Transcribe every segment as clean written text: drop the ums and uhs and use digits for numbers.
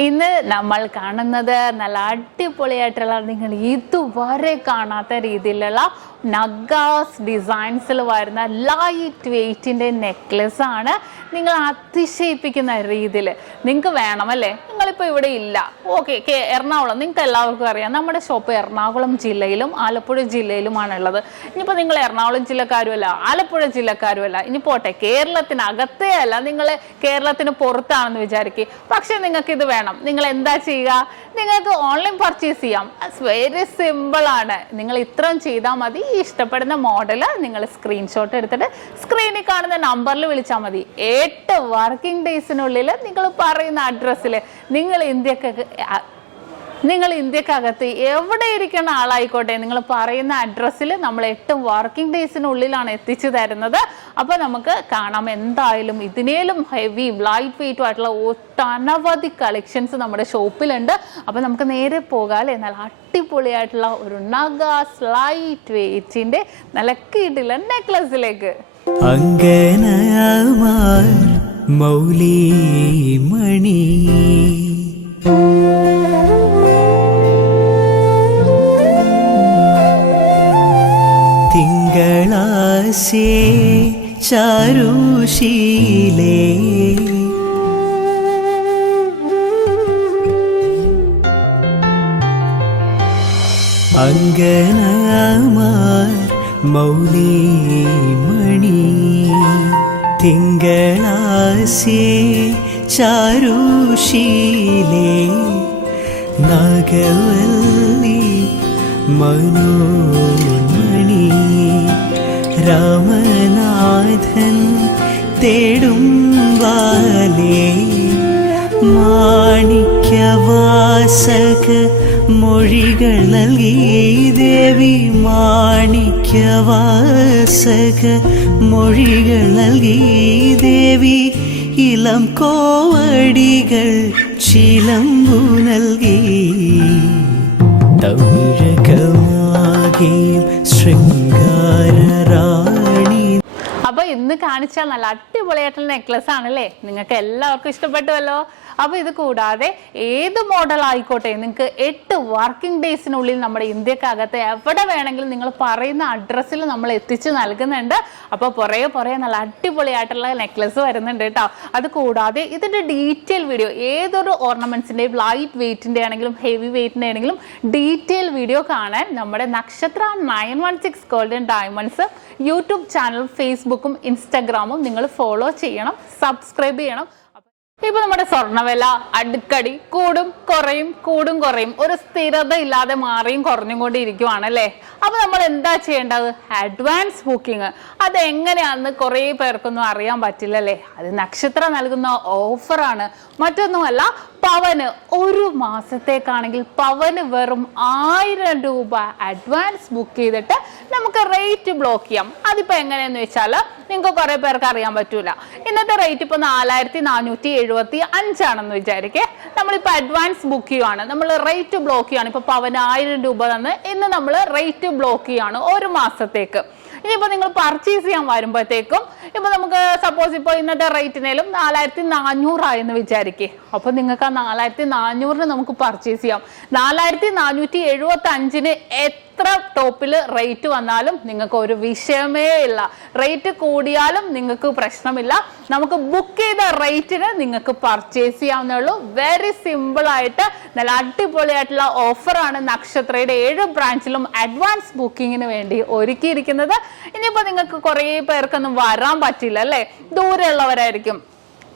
ഇന്ന് നമ്മൾ കാണുന്നത് നല്ല അടിപൊളിയായിട്ടുള്ള നിങ്ങൾ ഇതുവരെ കാണാത്ത രീതിയിലുള്ള നഗാസ് ഡിസൈൻസിൽ വരുന്ന ലൈറ്റ് വെയ്റ്റിൻ്റെ നെക്ലസ് ആണ്. നിങ്ങൾ അതിശയിപ്പിക്കുന്ന രീതിയിൽ നിങ്ങൾക്ക് വേണമല്ലേ? നിങ്ങളിപ്പോൾ ഇവിടെ ഇല്ല, ഓക്കെ, എറണാകുളം നിങ്ങൾക്ക് എല്ലാവർക്കും അറിയാം, നമ്മുടെ ഷോപ്പ് എറണാകുളം ജില്ലയിലും ആലപ്പുഴ ജില്ലയിലുമാണുള്ളത്. ഇനിയിപ്പോൾ നിങ്ങൾ എറണാകുളം ജില്ലക്കാരുമല്ല, ആലപ്പുഴ ജില്ലക്കാരുമല്ല, ഇനി പോട്ടെ കേരളത്തിനകത്തേ അല്ല, നിങ്ങൾ കേരളത്തിന് പുറത്താണെന്ന് വിചാരിക്കുക, പക്ഷെ നിങ്ങൾക്ക് ഇത് വേണം. നിങ്ങൾ എന്താ ചെയ്യുക? നിങ്ങൾക്ക് ഓൺലൈൻ പർച്ചേസ് ചെയ്യാം. വെരി സിമ്പിൾ ആണ്. നിങ്ങൾ ഇത്രയും ചെയ്താൽ മതി. ഇഷ്ടപ്പെടുന്ന മോഡൽ നിങ്ങൾ സ്ക്രീൻഷോട്ട് എടുത്തിട്ട് സ്ക്രീനിൽ കാണുന്ന നമ്പറിൽ വിളിച്ചാൽ മതി. 8 വർക്കിംഗ് ഡേയ്സിനുള്ളിൽ നിങ്ങൾ പറയുന്ന അഡ്രസ്സിൽ നിങ്ങൾ ഇന്ത്യക്കകത്ത് എവിടെ ഇരിക്കുന്ന ആളായിക്കോട്ടെ, നിങ്ങൾ പറയുന്ന അഡ്രസ്സിൽ നമ്മൾ 8 വർക്കിംഗ് ഡേയ്സിനുള്ളിലാണ് എത്തിച്ചു തരുന്നത്. അപ്പോൾ നമുക്ക് കാണാം, എന്തായാലും ഇതിനേലും ഹെവി ലൈറ്റ് വെയിറ്റും ആയിട്ടുള്ള ഒട്ടനവധി കളക്ഷൻസ് നമ്മുടെ ഷോപ്പിലുണ്ട്. അപ്പോൾ നമുക്ക് നേരെ പോകാം അല്ലേ, നല്ല അടിപൊളിയായിട്ടുള്ള ഒരു നഗാസ് ലൈറ്റ് വെയിറ്റിൻ്റെ നല്ല കിടിലൻ നെക്ലസിലേക്ക്. തിങ്കളാശേ ചാരുശീലേ അങ്കനമാർ മൗലിമണി തിങ്കളാശേ ചാരുശീലേ നാഗവല്ലി മനോന്മണി രാമനാഥൻ തേടും വാലേ മാണിക്യവാസക മൊഴികൾ നൽകി ദേവി മാണിക്യവാസക മൊഴികൾ നൽകി ദേവി ഇളം കോവടികൾ ചിലമ്പു നൽകി തമിഴകമാകെ ശൃംഗാരറാണി. അപ്പോൾ ഇന്ന് കാണിച്ചാൽ നല്ല അടിപൊളിയായിട്ടുള്ള നെക്ലസ് ആണല്ലേ, നിങ്ങൾക്ക് എല്ലാവർക്കും ഇഷ്ടപ്പെട്ടുവല്ലോ. അപ്പോൾ ഇത് കൂടാതെ ഏത് മോഡൽ ആയിക്കോട്ടെ, നിങ്ങൾക്ക് 8 വർക്കിംഗ് ഡേയ്സിനുള്ളിൽ നമ്മുടെ ഇന്ത്യക്കകത്ത് എവിടെ വേണമെങ്കിലും നിങ്ങൾ പറയുന്ന അഡ്രസ്സിൽ നമ്മൾ എത്തിച്ച് നൽകുന്നുണ്ട്. അപ്പോൾ പുറകെ നല്ല അടിപൊളിയായിട്ടുള്ള നെക്ലസ് വരുന്നുണ്ട് കേട്ടോ. അത് കൂടാതെ ഇതിൻ്റെ ഡീറ്റെയിൽ വീഡിയോ, ഏതൊരു ഓർണമെന്റ്സിൻ്റെയും ലൈറ്റ് വെയ്റ്റിൻ്റെ ആണെങ്കിലും ഹെവി വെയ്റ്റിൻ്റെ ആണെങ്കിലും ഡീറ്റെയിൽ വീഡിയോ കാണാൻ നമ്മുടെ നക്ഷത്ര 916 ഗോൾഡൻ ഡയമണ്ട്സ് യൂട്യൂബ് ചാനൽ, ഫേസ്ബുക്കും ഇൻസ്റ്റാഗ്രാമും നിങ്ങൾ ഫോളോ ചെയ്യണം, സബ്സ്ക്രൈബ് ചെയ്യണം. ഇപ്പൊ നമ്മുടെ സ്വർണ്ണവില അടുക്കടി കൂടും കുറയും ഒരു സ്ഥിരത ഇല്ലാതെ മാറിയും കുറഞ്ഞും കൊണ്ടിരിക്കുവാണല്ലേ. അപ്പൊ നമ്മൾ എന്താ ചെയ്യേണ്ടത്? Advance booking. അതെങ്ങനെയാണെന്ന് കുറേ പേർക്കൊന്നും അറിയാൻ പറ്റില്ലല്ലേ. അത് നക്ഷത്ര നൽകുന്ന ഓഫറാണ്, മറ്റൊന്നുമല്ല. പവന് ഒരു മാസത്തേക്കാണെങ്കിൽ പവന് വെറും 1000 രൂപ അഡ്വാൻസ് ബുക്ക് ചെയ്തിട്ട് നമുക്ക് റേറ്റ് ബ്ലോക്ക് ചെയ്യാം. അതിപ്പോ എങ്ങനെയെന്ന് വെച്ചാൽ നിങ്ങൾക്ക് കുറെ പേർക്ക് അറിയാൻ പറ്റൂല. ഇന്നത്തെ റേറ്റ് ഇപ്പൊ 4475 ആണെന്ന് വിചാരിക്കേ. നമ്മളിപ്പോ അഡ്വാൻസ് ബുക്ക് ചെയ്യുവാണ്, നമ്മൾ റേറ്റ് ബ്ലോക്ക് ചെയ്യാണ്. ഇപ്പൊ പവന് 1000 രൂപ തന്ന് ഇന്ന് നമ്മൾ റേറ്റ് ബ്ലോക്ക് ചെയ്യാണ് ഒരു മാസത്തേക്ക്. ഇനിയിപ്പോൾ നിങ്ങൾ പർച്ചേസ് ചെയ്യാൻ വരുമ്പോഴത്തേക്കും ഇപ്പോൾ നമുക്ക് സപ്പോസ് ഇപ്പോൾ ഇന്നത്തെ റേറ്റിനേലും 4400 ആയെന്ന് വിചാരിക്കേ. അപ്പോൾ നിങ്ങൾക്ക് ആ 4400 നമുക്ക് പർച്ചേസ് ചെയ്യാം. 4475 എത്ര ടോപ്പിൽ റേറ്റ് വന്നാലും നിങ്ങൾക്ക് ഒരു വിഷയമേ ഇല്ല. റേറ്റ് കൂടിയാലും നിങ്ങൾക്ക് പ്രശ്നമില്ല. നമുക്ക് ബുക്ക് ചെയ്ത റേറ്റിന് നിങ്ങൾക്ക് പർച്ചേസ് ചെയ്യാവുന്നേ ഉള്ളൂ. വെരി സിമ്പിൾ ആയിട്ട് നല്ല അടിപൊളിയായിട്ടുള്ള ഓഫറാണ് നക്ഷത്രയുടെ 7 ബ്രാഞ്ചിലും അഡ്വാൻസ് ബുക്കിങ്ങിന് വേണ്ടി ഒരുക്കിയിരിക്കുന്നത്. ഇനിയിപ്പോൾ നിങ്ങൾക്ക് കുറേ പേർക്കൊന്നും വരാൻ പറ്റില്ല അല്ലേ, ദൂരെയുള്ളവരായിരിക്കും.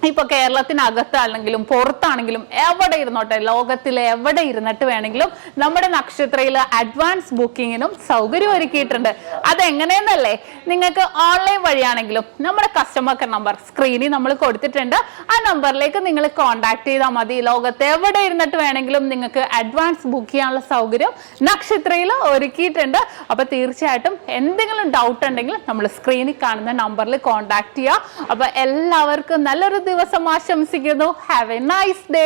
ഇപ്പൊ കേരളത്തിനകത്താണെങ്കിലും പുറത്താണെങ്കിലും എവിടെ ഇരുന്നോട്ടെ, ലോകത്തിലെ എവിടെ ഇരുന്നിട്ട് വേണമെങ്കിലും നമ്മുടെ നക്ഷത്രയിൽ അഡ്വാൻസ് ബുക്കിങ്ങിനും സൗകര്യം ഒരുക്കിയിട്ടുണ്ട്. അതെങ്ങനെയെന്നല്ലേ, നിങ്ങൾക്ക് ഓൺലൈൻ വഴിയാണെങ്കിലും നമ്മുടെ കസ്റ്റമർ കെയർ നമ്പർ സ്ക്രീനിൽ നമ്മൾ കൊടുത്തിട്ടുണ്ട്. ആ നമ്പറിലേക്ക് നിങ്ങൾ കോൺടാക്ട് ചെയ്താൽ മതി. ലോകത്ത് എവിടെ ഇരുന്നിട്ട് വേണമെങ്കിലും നിങ്ങൾക്ക് അഡ്വാൻസ് ബുക്ക് ചെയ്യാനുള്ള സൗകര്യം നക്ഷത്രയിൽ ഒരുക്കിയിട്ടുണ്ട്. അപ്പൊ തീർച്ചയായിട്ടും എന്തെങ്കിലും ഡൗട്ട് ഉണ്ടെങ്കിൽ നമ്മൾ സ്ക്രീനിൽ കാണുന്ന നമ്പറിൽ കോൺടാക്ട് ചെയ്യുക. അപ്പൊ എല്ലാവർക്കും നല്ലൊരു ദിവസം ആശംസിക്കുന്നു. Have A nice day.